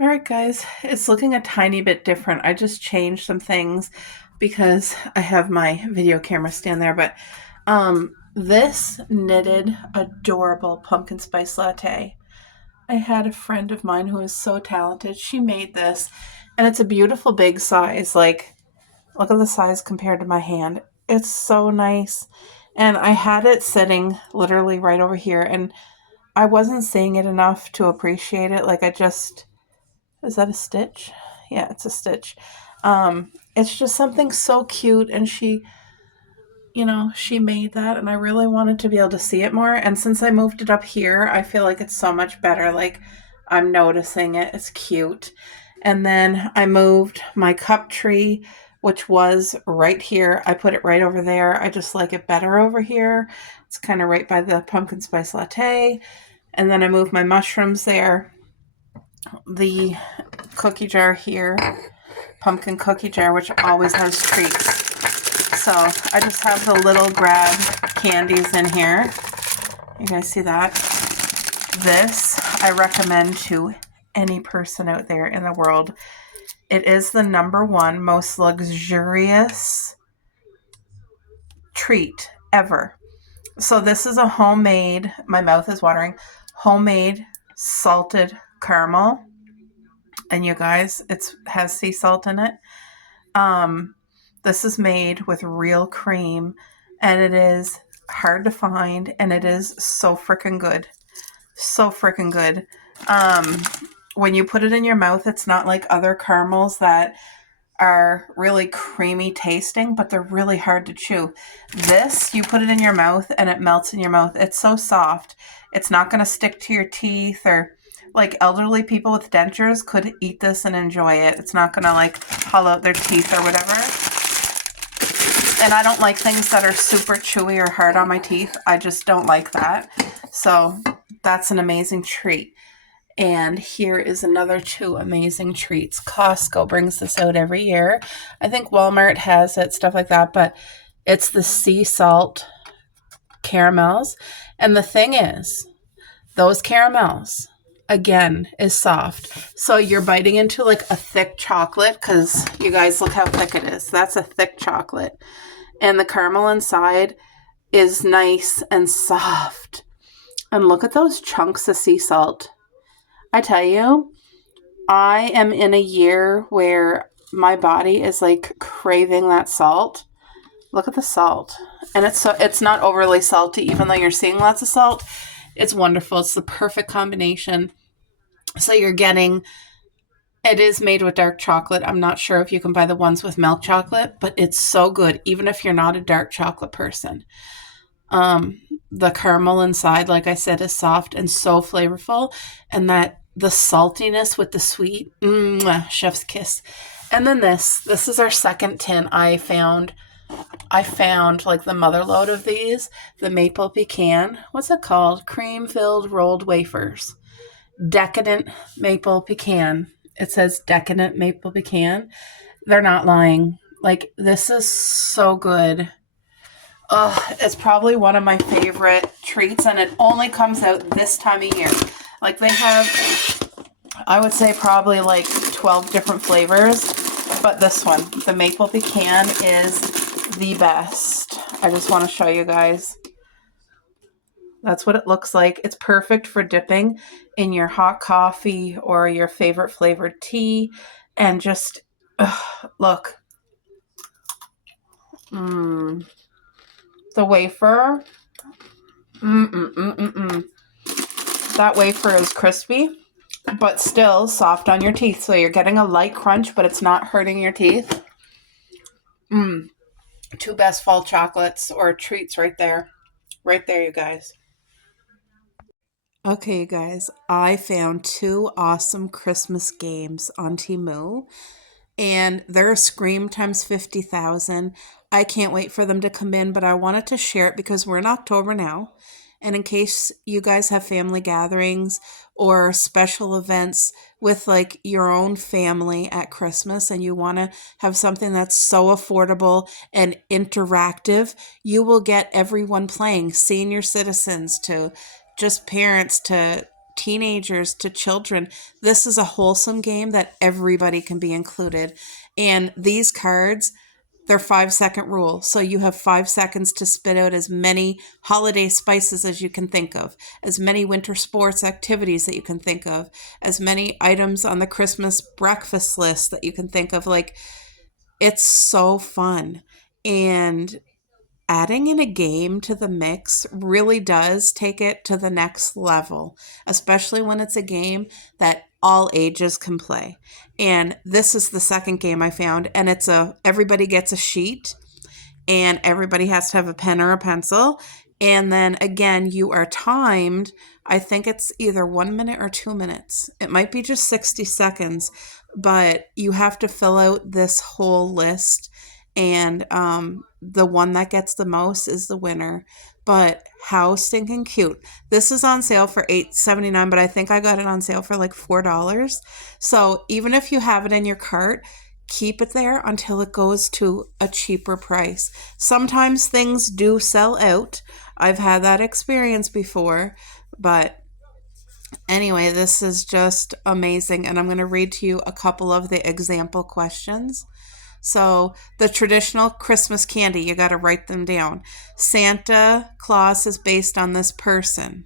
All right, guys, it's looking a tiny bit different. I just changed some things because I have my video camera stand there, but this knitted adorable pumpkin spice latte. I had a friend of mine who is so talented. She made this and it's a beautiful big size. Like, look at the size compared to my hand. It's so nice. And I had it sitting literally right over here and I wasn't seeing it enough to appreciate it. Like, I just is that a stitch? Yeah, it's a stitch. It's just something so cute, and she made that, and I really wanted to be able to see it more. And since I moved it up here, I feel like it's so much better. Like, I'm noticing it. It's cute. And then I moved my cup tree, which was right here. I put it right over there. I just like it better over here. It's kind of right by the pumpkin spice latte. And then I moved my mushrooms there. The cookie jar here, pumpkin cookie jar, which always has treats. So I just have the little grab candies in here. You guys see that? This I recommend to any person out there in the world. It is the number one most luxurious treat ever. So this is a homemade, my mouth is watering, homemade salted caramel. And you guys, it has sea salt in it. Um, this is made with real cream and it is hard to find and it is so freaking good. So freaking good. Um, when you put it in your mouth, it's not like other caramels that are really creamy tasting, but they're really hard to chew. This, you put it in your mouth and it melts in your mouth. It's so soft. It's not going to stick to your teeth, or like elderly people with dentures could eat this and enjoy it. It's not going to like hollow out their teeth or whatever. And I don't like things that are super chewy or hard on my teeth. I just don't like that. So that's an amazing treat. And here is another two amazing treats. Costco brings this out every year. I think Walmart has it, stuff like that, but it's the sea salt caramels. And the thing is, those caramels, again, is soft. So you're biting into like a thick chocolate, because you guys look how thick it is. That's a thick chocolate. And the caramel inside is nice and soft. And look at those chunks of sea salt. I tell you, I am in a year where my body is like craving that salt. Look at the salt. And it's not overly salty, even though you're seeing lots of salt. It's wonderful. It's the perfect combination. So you're getting, it is made with dark chocolate. I'm not sure if you can buy the ones with milk chocolate, but it's so good, even if you're not a dark chocolate person. Um, the caramel inside, like I said, is soft and so flavorful. And that the saltiness with the sweet, chef's kiss. And then this is our second tin. I found like the mother load of these, the maple pecan. What's it called? Cream filled rolled wafers. Decadent maple pecan. It says decadent maple pecan. They're not lying. Like, this is so good. Oh, it's probably one of my favorite treats, and it only comes out this time of year. Like, they have, I would say, probably like 12 different flavors, but this one, the maple pecan, is the best. I just want to show you guys. That's what it looks like. It's perfect for dipping in your hot coffee or your favorite flavored tea, and just look. The wafer. Mm-mm-mm-mm-mm. That wafer is crispy, but still soft on your teeth. So you're getting a light crunch, but it's not hurting your teeth. Two best fall chocolates or treats right there. Right there, you guys. Okay, you guys, I found two awesome Christmas games on Temu, and they're Scream times 50,000. I can't wait for them to come in, but I wanted to share it because we're in October now. And in case you guys have family gatherings or special events with like your own family at Christmas and you want to have something that's so affordable and interactive, you will get everyone playing, senior citizens to just parents to teenagers to children. This is a wholesome game that everybody can be included. And these cards, they're 5-second rule. So you have 5 seconds to spit out as many holiday spices as you can think of, as many winter sports activities that you can think of, as many items on the Christmas breakfast list that you can think of. Like, it's so fun. And adding in a game to the mix really does take it to the next level, especially when it's a game that all ages can play. And this is the second game I found, and everybody gets a sheet and everybody has to have a pen or a pencil. And then again, you are timed. I think it's either 1 minute or 2 minutes. It might be just 60 seconds, but you have to fill out this whole list. And the one that gets the most is the winner. But how stinking cute. This is on sale for $8.79, but I think I got it on sale for like $4. So even if you have it in your cart, keep it there until it goes to a cheaper price. Sometimes things do sell out. I've had that experience before, but anyway, this is just amazing. And I'm going to read to you a couple of the example questions. So the traditional Christmas candy, you got to write them down. Santa Claus is based on this person.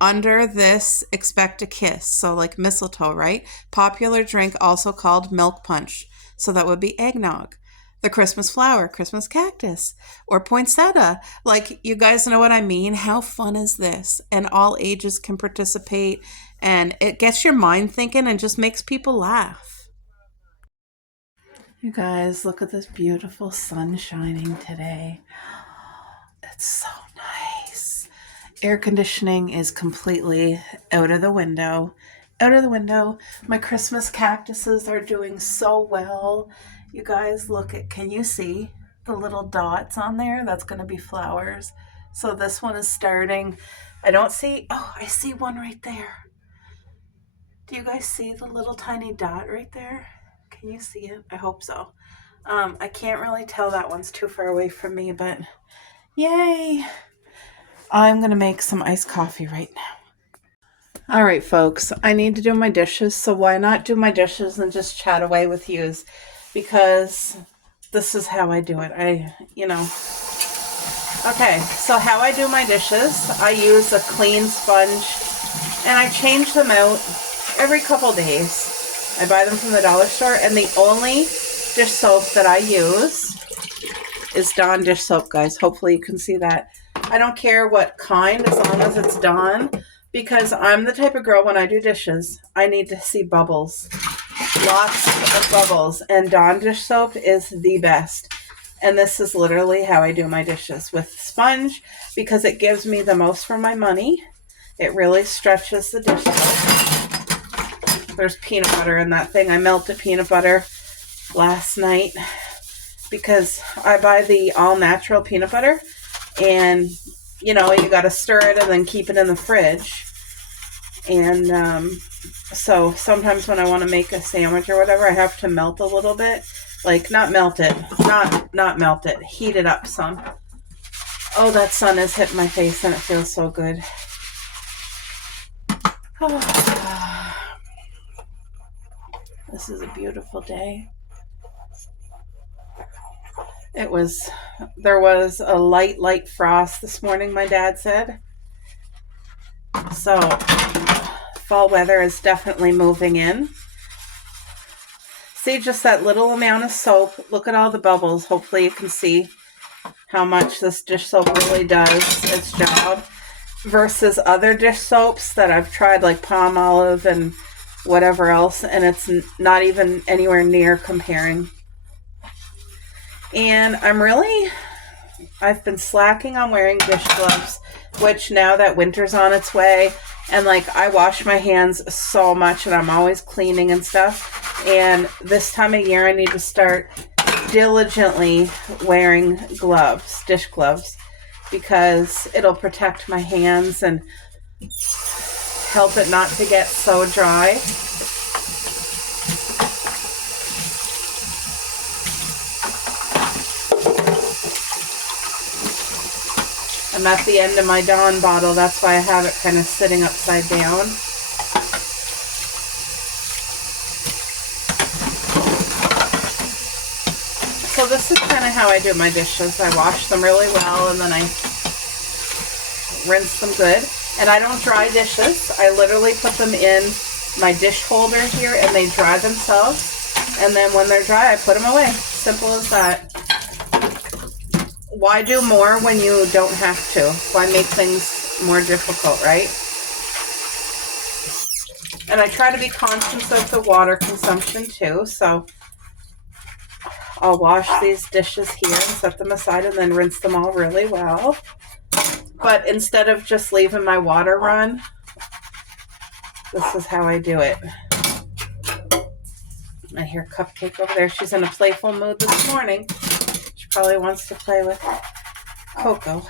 Under this, expect a kiss. So like mistletoe, right? Popular drink also called milk punch. So that would be eggnog. The Christmas flower, Christmas cactus, or poinsettia. Like, you guys know what I mean? How fun is this? And all ages can participate. And it gets your mind thinking and just makes people laugh. You guys, look at this beautiful sun shining today. It's so nice. Air conditioning is completely out of the window. Out of the window. My Christmas cactuses are doing so well. You guys, can you see the little dots on there? That's going to be flowers. So this one is starting. I see one right there. Do you guys see the little tiny dot right there? Can you see it? I hope so. I can't really tell, that one's too far away from me, but yay. I'm going to make some iced coffee right now. All right, folks, I need to do my dishes, so why not do my dishes and just chat away with yous? Because this is how I do it. Okay, so how I do my dishes, I use a clean sponge, and I change them out every couple days. I buy them from the dollar store, and the only dish soap that I use is Dawn dish soap, guys. Hopefully you can see that. I don't care what kind, as long as it's Dawn, because I'm the type of girl, when I do dishes, I need to see bubbles. Lots of bubbles, and Dawn dish soap is the best. And this is literally how I do my dishes, with sponge, because it gives me the most for my money. It really stretches the dish soap. There's peanut butter in that thing. I melted peanut butter last night because I buy the all-natural peanut butter, and you got to stir it and then keep it in the fridge. And so sometimes when I want to make a sandwich or whatever, I have to melt a little bit. Like, not melt it, not melt it, heat it up some. Oh, that sun is hitting my face and it feels so good. This is a beautiful day. There was a light frost this morning, my dad said. So fall weather is definitely moving in. See, just that little amount of soap. Look at all the bubbles. Hopefully you can see how much this dish soap really does its job versus other dish soaps that I've tried, like Palmolive and whatever else, and it's not even anywhere near comparing. And I've been slacking on wearing dish gloves, which now that winter's on its way, and like, I wash my hands so much and I'm always cleaning and stuff, and this time of year I need to start diligently wearing gloves, dish gloves, because it'll protect my hands and help it not to get so dry. I'm at the end of my Dawn bottle. That's why I have it kind of sitting upside down. So this is kind of how I do my dishes. I wash them really well and then I rinse them good. And I don't dry dishes. I literally put them in my dish holder here and they dry themselves. And then when they're dry, I put them away. Simple as that. Why do more when you don't have to? Why make things more difficult, right? And I try to be conscious of the water consumption too. So I'll wash these dishes here and set them aside and then rinse them all really well. But instead of just leaving my water run, this is how I do it. I hear Cupcake over there. She's in a playful mood this morning. She probably wants to play with Coco.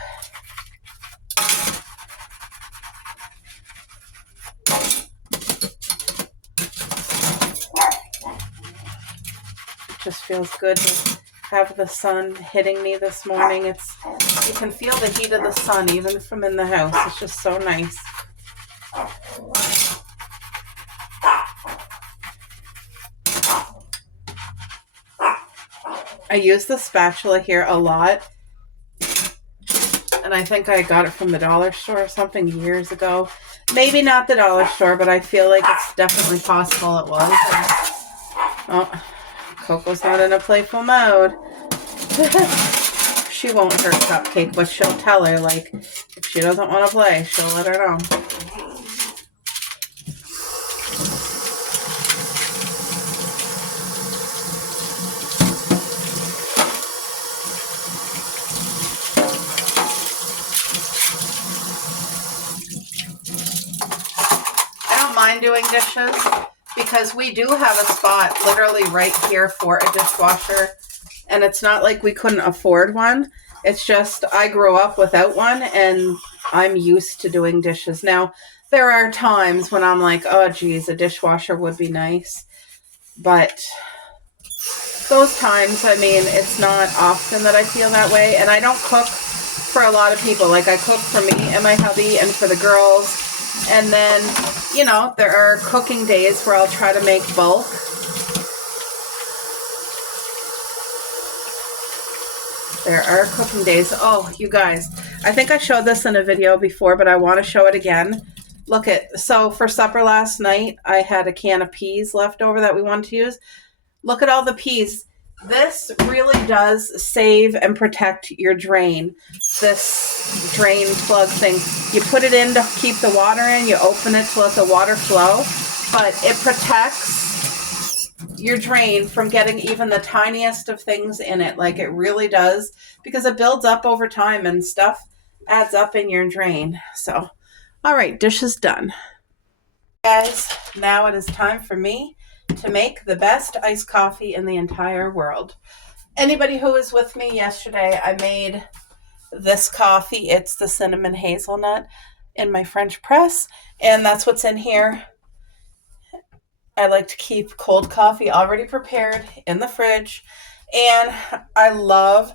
It just feels good to have the sun hitting me this morning. You can feel the heat of the sun even from in the house. It's just so nice. I use the spatula here a lot. And I think I got it from the dollar store or something years ago. Maybe not the dollar store, but I feel like it's definitely possible it was. Oh, Coco's not in a playful mode. She won't hurt Cupcake, but she'll tell her, like, if she doesn't want to play, she'll let her know. I don't mind doing dishes because we do have a spot literally right here for a dishwasher. And it's not like we couldn't afford one. It's just I grew up without one and I'm used to doing dishes. Now, there are times when I'm like, oh, geez, a dishwasher would be nice. But those times, I mean, it's not often that I feel that way. And I don't cook for a lot of people. Like, I cook for me and my hubby and for the girls. And then, you know, there are cooking days where I'll try to make bulk. There are cooking days. Oh, you guys, I think I showed this in a video before, but I want to show it again. Look at, so for supper last night, I had a can of peas left over that we wanted to use. Look at all the peas. This really does save and protect your drain. This drain plug thing. You put it in to keep the water in. You open it to let the water flow. But it protects your drain from getting even the tiniest of things in it. Like, it really does, because it builds up over time and stuff adds up in your drain. So, all right, dish is done. Guys, now it is time for me to make the best iced coffee in the entire world. Anybody who was with me yesterday, I made this coffee. It's the cinnamon hazelnut in my French press, and that's what's in here. I like to keep cold coffee already prepared in the fridge. And I love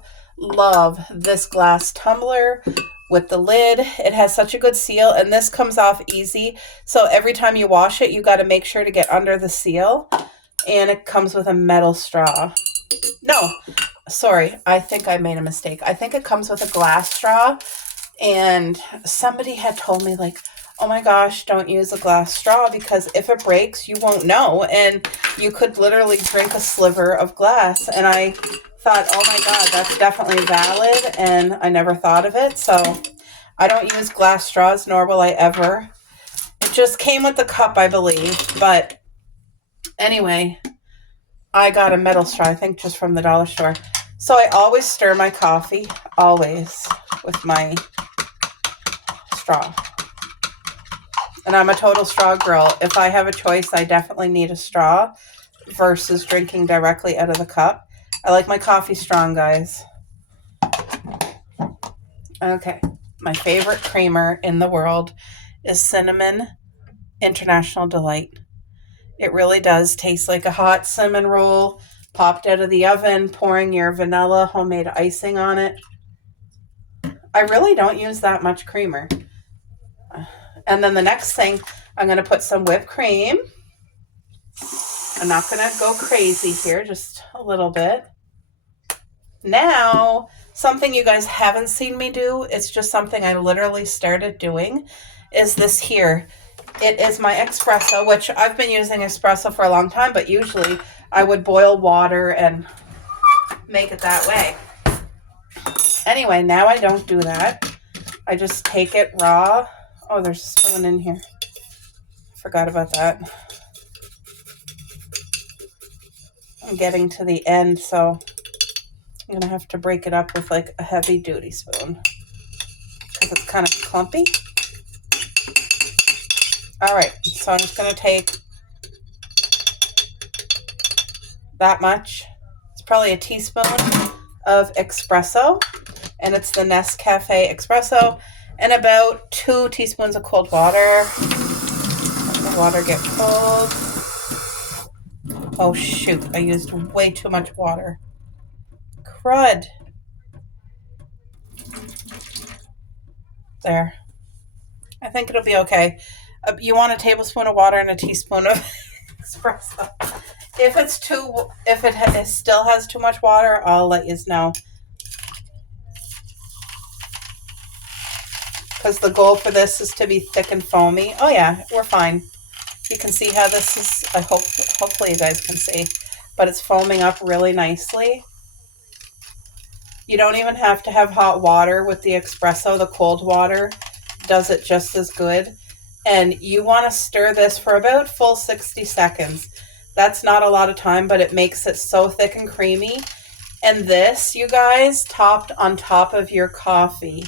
this glass tumbler with the lid. It has such a good seal, and this comes off easy. So every time you wash it, you got to make sure to get under the seal. And it comes with a metal straw. No, sorry. I think I made a mistake. I think it comes with a glass straw. And somebody had told me, like, oh my gosh, don't use a glass straw because if it breaks, you won't know. And you could literally drink a sliver of glass. And I thought, oh my God, that's definitely valid. And I never thought of it. So I don't use glass straws, nor will I ever. It just came with the cup, I believe. But anyway, I got a metal straw, I think just from the dollar store. So I always stir my coffee, always, with my straw. And I'm a total straw girl. If I have a choice, I definitely need a straw versus drinking directly out of the cup. I like my coffee strong, guys. Okay. My favorite creamer in the world is Cinnamon International Delight. It really does taste like a hot cinnamon roll popped out of the oven, pouring your vanilla homemade icing on it. I really don't use that much creamer. And then the next thing, I'm going to put some whipped cream. I'm not going to go crazy here, just a little bit. Now, something you guys haven't seen me do, it's just something I literally started doing, is this here. It is my espresso, which I've been using espresso for a long time, but usually I would boil water and make it that way. Anyway, now I don't do that. I just take it raw. Oh, there's a spoon in here. Forgot about that. I'm getting to the end, so I'm going to have to break it up with like a heavy duty spoon because it's kind of clumpy. All right, so I'm just going to take that much. It's probably a teaspoon of espresso, and it's the Nescafe espresso, and about 2 teaspoons of cold water. Let the water get cold. Oh shoot, I used way too much water. Crud. There. I think it'll be okay. You want a tablespoon of water and a teaspoon of espresso. If it still has too much water, I'll let you know. Because the goal for this is to be thick and foamy. Oh yeah, we're fine. You can see how this is. Hopefully you guys can see, but it's foaming up really nicely. You don't even have to have hot water with the espresso. The cold water does it just as good. And you want to stir this for about full 60 seconds. That's not a lot of time, but it makes it so thick and creamy. And this, you guys, topped on top of your coffee,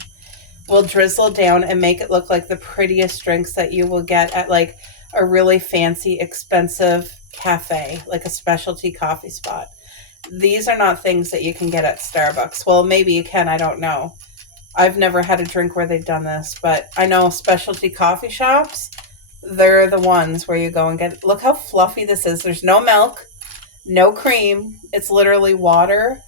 will drizzle down and make it look like the prettiest drinks that you will get at like a really fancy, expensive cafe, like a specialty coffee spot. These are not things that you can get at Starbucks. Well, maybe you can, I don't know. I've never had a drink where they've done this, but I know specialty coffee shops, they're the ones where you go and get, look how fluffy this is. There's no milk, no cream. It's literally water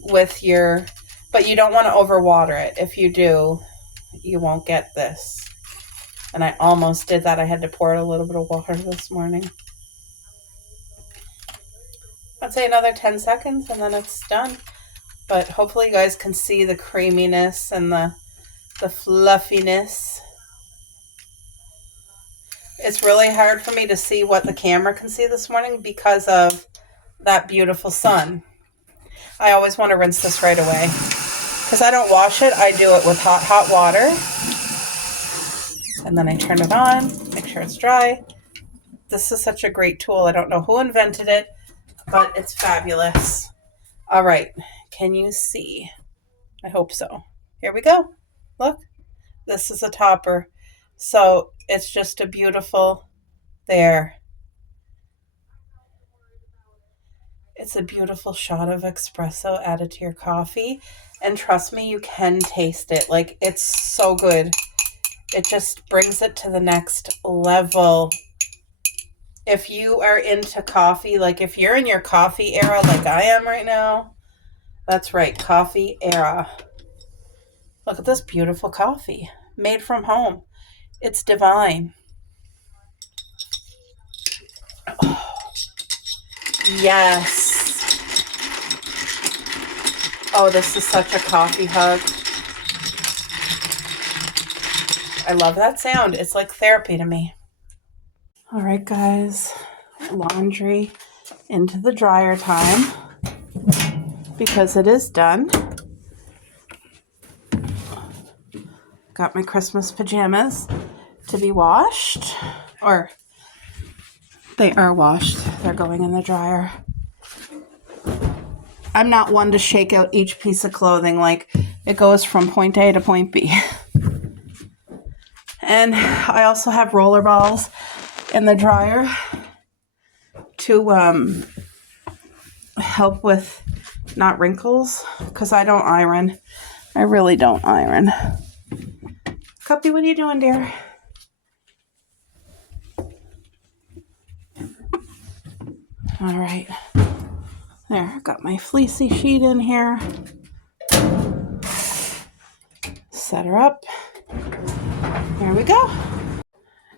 with your, but you don't want to overwater it. If you do, you won't get this. And I almost did that. I had to pour a little bit of water this morning. I'd say another 10 seconds and then it's done. But hopefully you guys can see the creaminess and the fluffiness. It's really hard for me to see what the camera can see this morning because of that beautiful sun. I always want to rinse this right away. Because I don't wash it, I do it with hot water. And then I turn it on, make sure it's dry. This is such a great tool. I don't know who invented it, but it's fabulous. All right, can you see? I hope so. Here we go. Look, this is a topper. So it's just a beautiful, there. It's a beautiful shot of espresso added to your coffee. And trust me, you can taste it. Like, it's so good. It just brings it to the next level. If you are into coffee, like if you're in your coffee era like I am right now, that's right, coffee era. Look at this beautiful coffee made from home. It's divine. Oh, yes. Oh, this is such a coffee hug. I love that sound. It's like therapy to me. All right, guys. Laundry into the dryer time because it is done. Got my Christmas pajamas to be washed, or they are washed. They're going in the dryer. I'm not one to shake out each piece of clothing. Like, it goes from point A to point B. And I also have roller balls in the dryer to help with not wrinkles, because I don't iron. I really don't iron. Cuppy, what are you doing, dear? All right. There, got my fleecy sheet in here. set her up. There we go.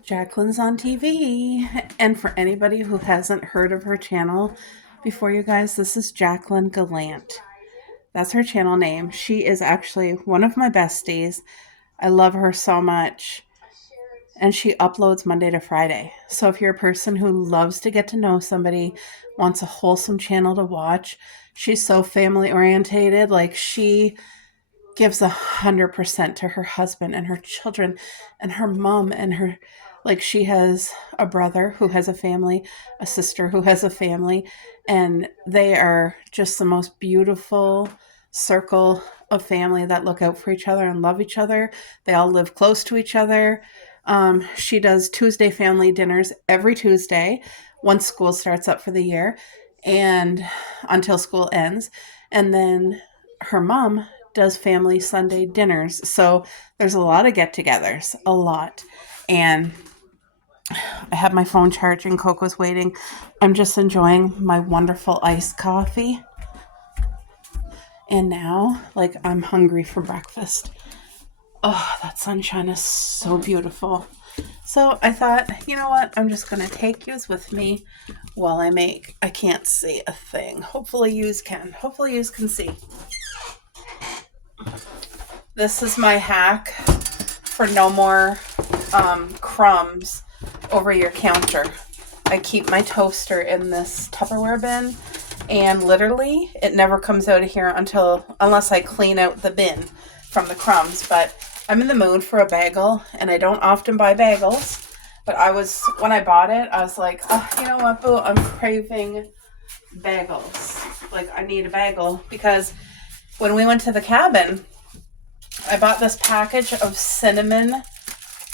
Jacqueline's on TV. And for anybody who hasn't heard of her channel before, you guys, this is Jacqueline Gallant. That's her channel name. She is actually one of my besties. I love her so much. And she uploads Monday to Friday. So if you're a person who loves to get to know somebody, wants a wholesome channel to watch, she's so family orientated. Like, she gives 100% to her husband and her children and her mom and her, like, she has a brother who has a family, a sister who has a family, and they are just the most beautiful circle of family that look out for each other and love each other. They all live close to each other. She does Tuesday family dinners every Tuesday once school starts up for the year and until school ends. And then her mom does family Sunday dinners. So there's a lot of get-togethers, a lot. And I have my phone charging. Coco's waiting. I'm just enjoying my wonderful iced coffee. And now, like, I'm hungry for breakfast. Oh, that sunshine is so beautiful. So I thought, you know what? I'm just going to take yous with me while I make. I can't see a thing. Hopefully yous can. Hopefully yous can see. This is my hack for no more crumbs over your counter. I keep my toaster in this Tupperware bin, and literally it never comes out of here unless I clean out the bin from the crumbs. But I'm in the mood for a bagel, and I don't often buy bagels, but when I bought it, I was like, oh, you know what, boo, I'm craving bagels. Like, I need a bagel, because when we went to the cabin, I bought this package of cinnamon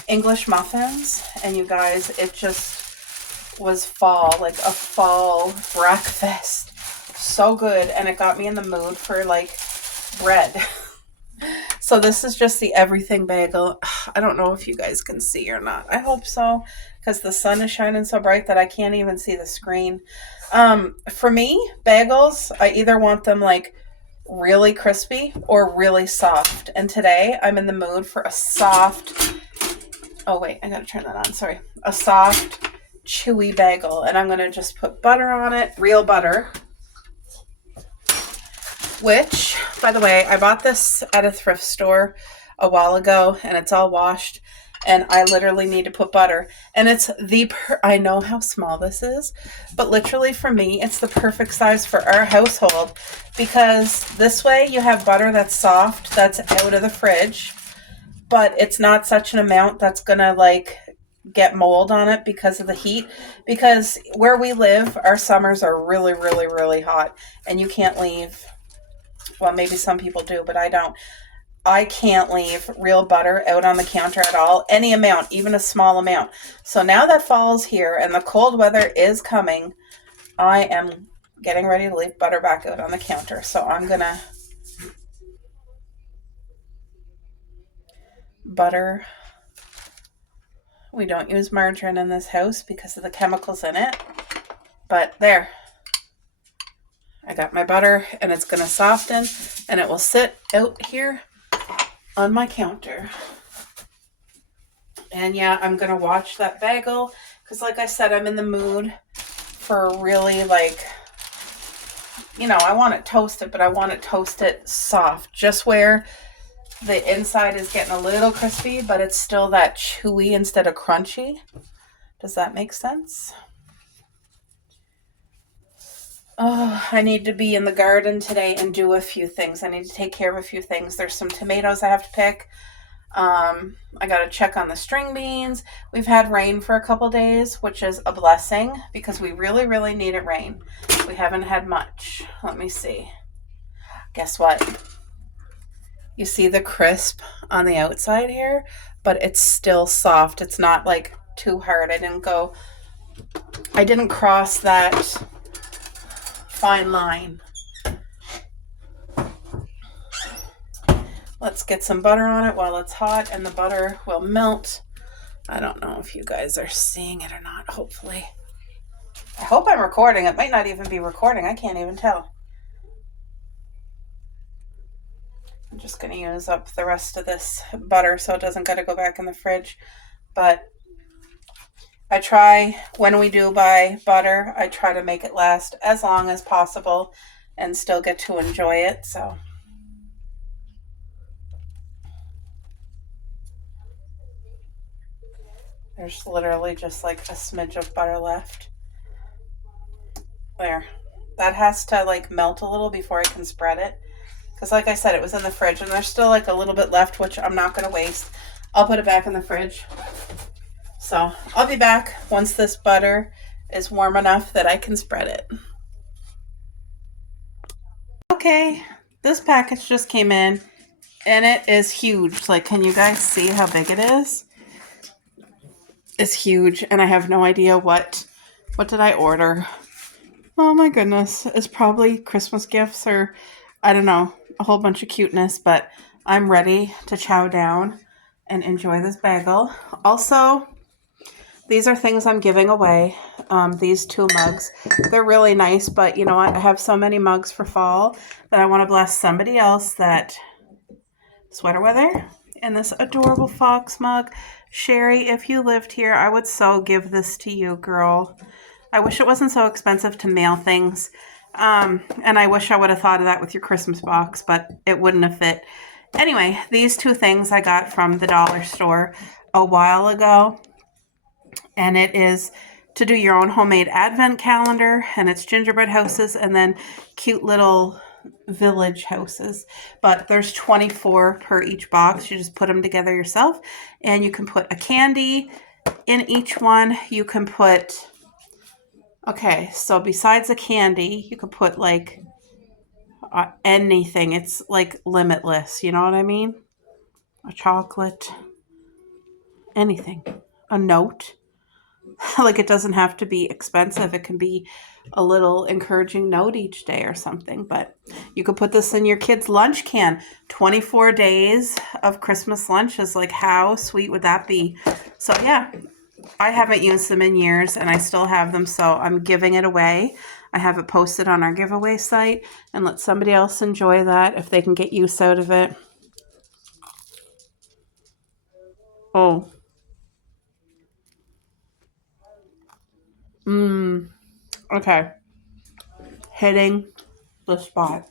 English muffins, and you guys, it just was fall, like a fall breakfast. So good, and it got me in the mood for, like, bread. So this is just the everything bagel. I don't know if you guys can see or not. I hope so, because the sun is shining so bright that I can't even see the screen. For me, bagels, I either want them like really crispy or really soft. And today I'm in the mood for a soft, oh wait, I gotta turn that on, sorry. A soft, chewy bagel. And I'm gonna just put butter on it, real butter. Which, by the way, I bought this at a thrift store a while ago, and it's all washed, and I literally need to put butter. And it's I know how small this is, but literally for me, it's the perfect size for our household, because this way you have butter that's soft, that's out of the fridge, but it's not such an amount that's gonna like get mold on it because of the heat. Because where we live, our summers are really, really, really hot, and you can't leave. Well, maybe some people do, but I don't. I can't leave real butter out on the counter at all. Any amount, even a small amount. So now that fall's here and the cold weather is coming, I am getting ready to leave butter back out on the counter. So I'm going to butter. We don't use margarine in this house because of the chemicals in it. But there. I got my butter, and it's going to soften, and it will sit out here on my counter. And yeah, I'm going to watch that bagel, because like I said, I'm in the mood for really, like, you know, I want it toasted, but I want it toasted soft, just where the inside is getting a little crispy, but it's still that chewy instead of crunchy. Does that make sense? Oh, I need to be in the garden today and do a few things. I need to take care of a few things. There's some tomatoes I have to pick. I got to check on the string beans. We've had rain for a couple days, which is a blessing because we really, really needed rain. We haven't had much. Let me see. Guess what? You see the crisp on the outside here, but it's still soft. It's not like too hard. I didn't cross that fine line. Let's get some butter on it while it's hot, and the butter will melt. I don't know if you guys are seeing it or not, hopefully. I hope I'm recording. It might not even be recording. I can't even tell. just going to use up the rest of this butter so it doesn't got to go back in the fridge. But I try, when we do buy butter, I try to make it last as long as possible and still get to enjoy it. So there's literally just like a smidge of butter left. There. That has to like melt a little before I can spread it. Because like I said, it was in the fridge and there's still like a little bit left, which I'm not going to waste. I'll put it back in the fridge. So I'll be back once this butter is warm enough that I can spread it. Okay, this package just came in and it is huge. Like, can you guys see how big it is? It's huge and I have no idea what did I order. Oh my goodness, it's probably Christmas gifts or I don't know, a whole bunch of cuteness, but I'm ready to chow down and enjoy this bagel. Also, these are things I'm giving away. These 2 mugs, they're really nice, but you know what? I have so many mugs for fall that I want to bless somebody else that sweater weather. And this adorable fox mug. Sherry, if you lived here, I would so give this to you, girl. I wish it wasn't so expensive to mail things. And I wish I would have thought of that with your Christmas box, but it wouldn't have fit. Anyway, these 2 things I got from the dollar store a while ago. And it is to do your own homemade advent calendar. And it's gingerbread houses and then cute little village houses. But there's 24 per each box. You just put them together yourself. And you can put a candy in each one. You can put... Okay, so besides a candy, you could put like anything. It's like limitless, you know what I mean? A chocolate, anything. A note. Like it doesn't have to be expensive. It can be a little encouraging note each day or something. But you could put this in your kid's lunch can. 24 days of Christmas lunches. Like how sweet would that be? So yeah. I haven't used them in years and I still have them, so I'm giving it away. I have it posted on our giveaway site and let somebody else enjoy that if they can get use out of it. Oh. Okay. Hitting the spot.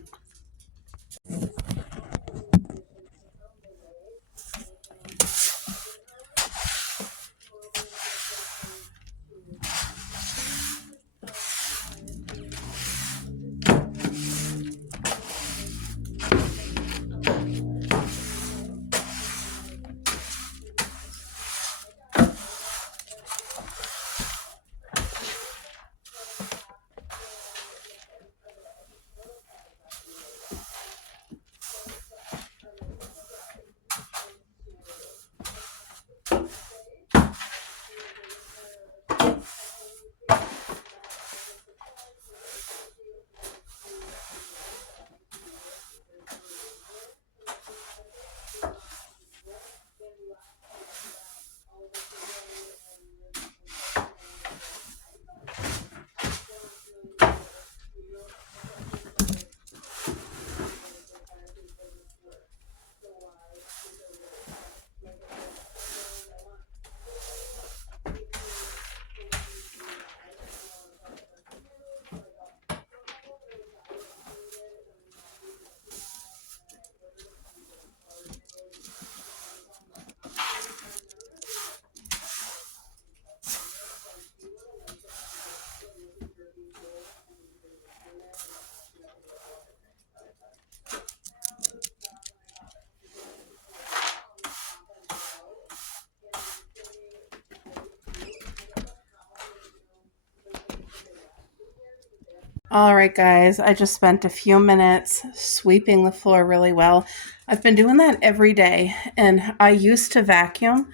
All right, guys, I just spent a few minutes sweeping the floor really well. I've been doing that every day, and I used to vacuum,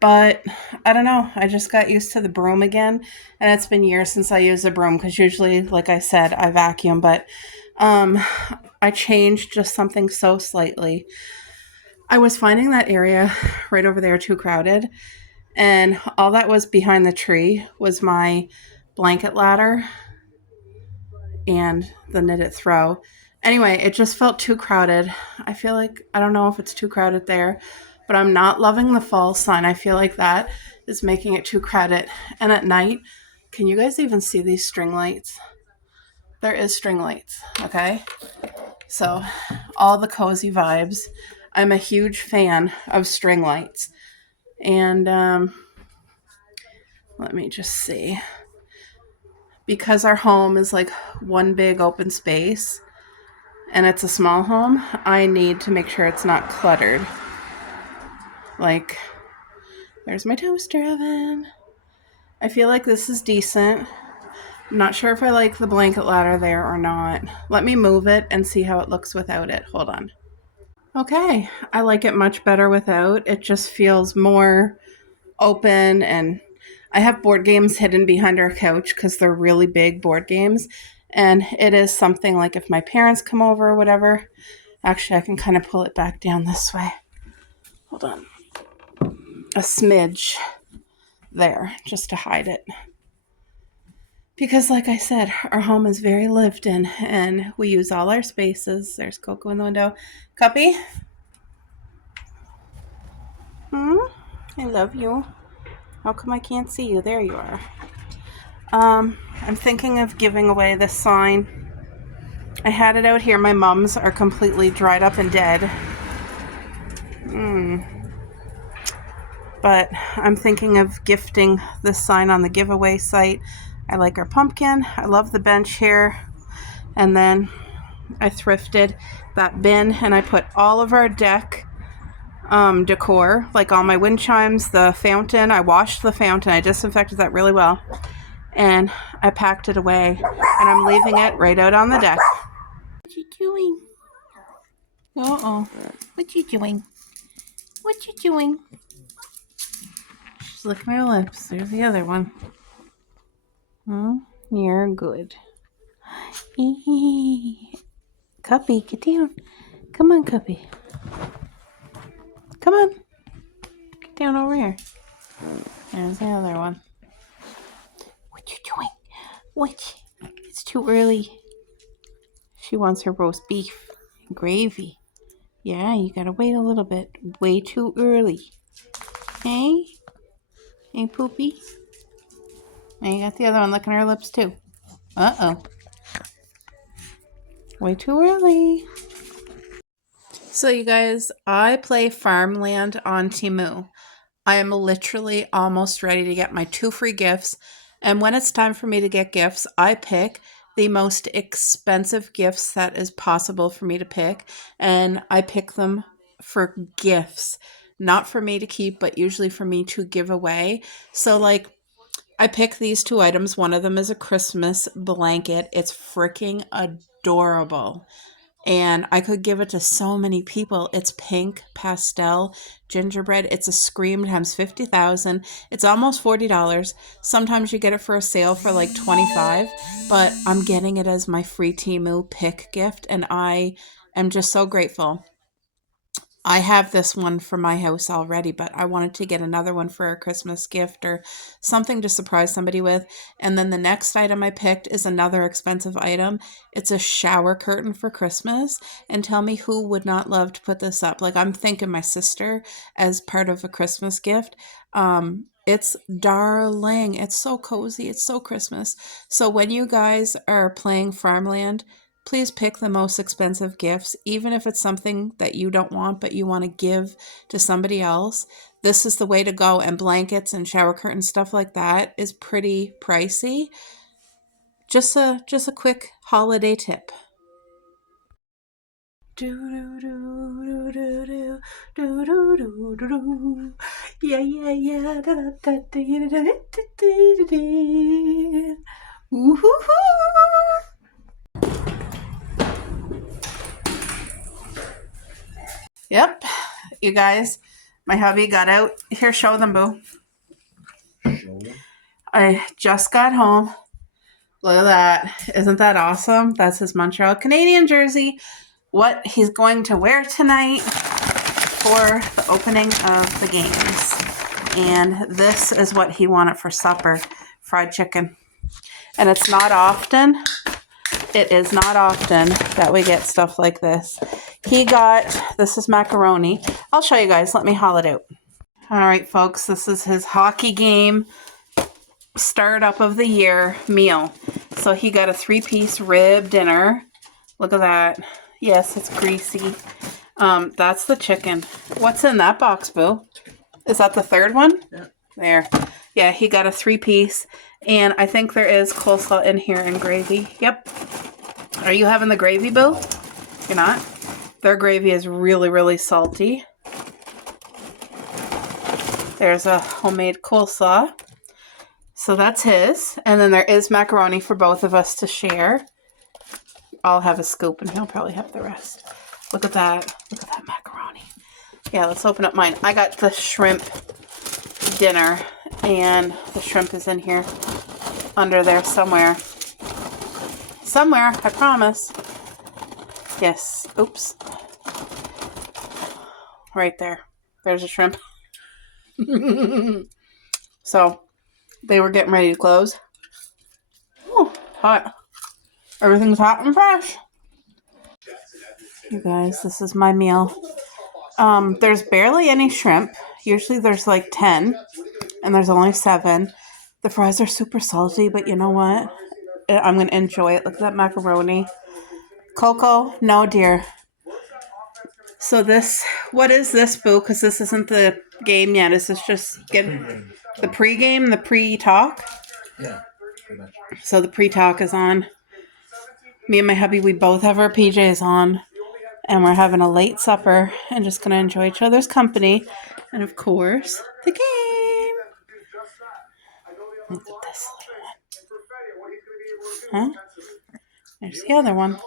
but I don't know. I just got used to the broom again, and it's been years since I used a broom because usually, like I said, I vacuum, but I changed just something so slightly. I was finding that area right over there too crowded, and all that was behind the tree was my blanket ladder and the knitted throw. Anyway, it just felt too crowded. I feel like, I don't know if it's too crowded there, but I'm not loving the fall sun. I feel like that is making it too crowded. And at night, can you guys even see these string lights? There is string lights, okay? So all the cozy vibes. I'm a huge fan of string lights. And let me just see. Because our home is like one big open space and it's a small home, I need to make sure it's not cluttered. Like, there's my toaster oven. I feel like this is decent. I'm not sure if I like the blanket ladder there or not. Let me move it and see how it looks without it. Hold on. Okay, I like it much better without. It just feels more open, and I have board games hidden behind our couch because they're really big board games. And it is something like if my parents come over or whatever. Actually, I can kind of pull it back down this way. Hold on. A smidge there just to hide it. Because like I said, our home is very lived in and we use all our spaces. There's Coco in the window. Cuppy? I love you. How come I can't see you? There you are. I'm thinking of giving away this sign. I had it out here. My mums are completely dried up and dead. But I'm thinking of gifting this sign on the giveaway site. I like our pumpkin. I love the bench here. And then I thrifted that bin and I put all of our deck decor, like all my wind chimes, the fountain. I washed the fountain. I disinfected that really well. And I packed it away. And I'm leaving it right out on the deck. What you doing? Uh-oh. What you doing? What you doing? She's licking her lips. There's the other one. You're good. Cuppy, get down. Come on, Cuppy. Come on. Get down over here. There's the other one. What you doing? What? It's too early. She wants her roast beef and gravy. Yeah, you gotta wait a little bit. Way too early. Hey? Hey, Poopy? Now you got the other one licking her lips too. Uh-oh. Way too early. So you guys, I play Farmland on Temu. I am literally almost ready to get my 2 free gifts. And when it's time for me to get gifts, I pick the most expensive gifts that is possible for me to pick. And I pick them for gifts, not for me to keep, but usually for me to give away. So like, I pick these 2 items. One of them is a Christmas blanket. It's freaking adorable. And I could give it to so many people. It's pink, pastel, gingerbread. It's a Scream times 50,000. It's almost $40. Sometimes you get it for a sale for like $25, but I'm getting it as my free Temu pick gift, and I am just so grateful. I have this one for my house already, but I wanted to get another one for a Christmas gift or something to surprise somebody with. And then the next item I picked is another expensive item. It's a shower curtain for Christmas. And tell me who would not love to put this up. Like, I'm thinking my sister as part of a Christmas gift. It's darling. It's so cozy. It's so Christmas. So when you guys are playing Farmland, please pick the most expensive gifts, even if it's something that you don't want, but you want to give to somebody else. This is the way to go. And blankets and shower curtains, stuff like that is pretty pricey. Just a quick holiday tip. Yeah, yeah, yeah. Woo-hoo-hoo. Yep, you guys, my hubby got out. Here, show them, Boo. I just got home. Look at that. Isn't that awesome? That's his Montreal Canadian jersey. What he's going to wear tonight for the opening of the games. And this is what he wanted for supper, fried chicken. And it's not often It is not often that we get stuff like this. This is macaroni. I'll show you guys. Let me haul it out. All right, folks, this is his hockey game startup of the year meal. So he got a 3-piece rib dinner. Look at that. Yes, it's greasy. That's the chicken. What's in that box, Boo? Is that the third one? Yeah. There. Yeah, he got a 3-piece. And I think there is coleslaw in here and gravy. Yep. Are you having the gravy, Boo? You're not? Their gravy is really, really salty. There's a homemade coleslaw. So that's his. And then there is macaroni for both of us to share. I'll have a scoop and he'll probably have the rest. Look at that. Look at that macaroni. Yeah, let's open up mine. I got the shrimp dinner and the shrimp is in here under there somewhere. Somewhere, I promise. Yes. Oops. Right there. There's a shrimp. So, they were getting ready to close. Oh, hot. Everything's hot and fresh. You guys, this is my meal. There's barely any shrimp. Usually there's like 10, and there's only 7. The fries are super salty, but you know what? I'm going to enjoy it. Look at that macaroni. Coco, no dear. So what is this, Boo? Because this isn't the game yet. Is this just the pre-game, the pre-talk? Yeah, pretty much. So the pre-talk is on. Me and my hubby, we both have our PJs on. And we're having a late supper and just going to enjoy each other's company. And of course, the game. Look at this little one. Huh? There's the other one.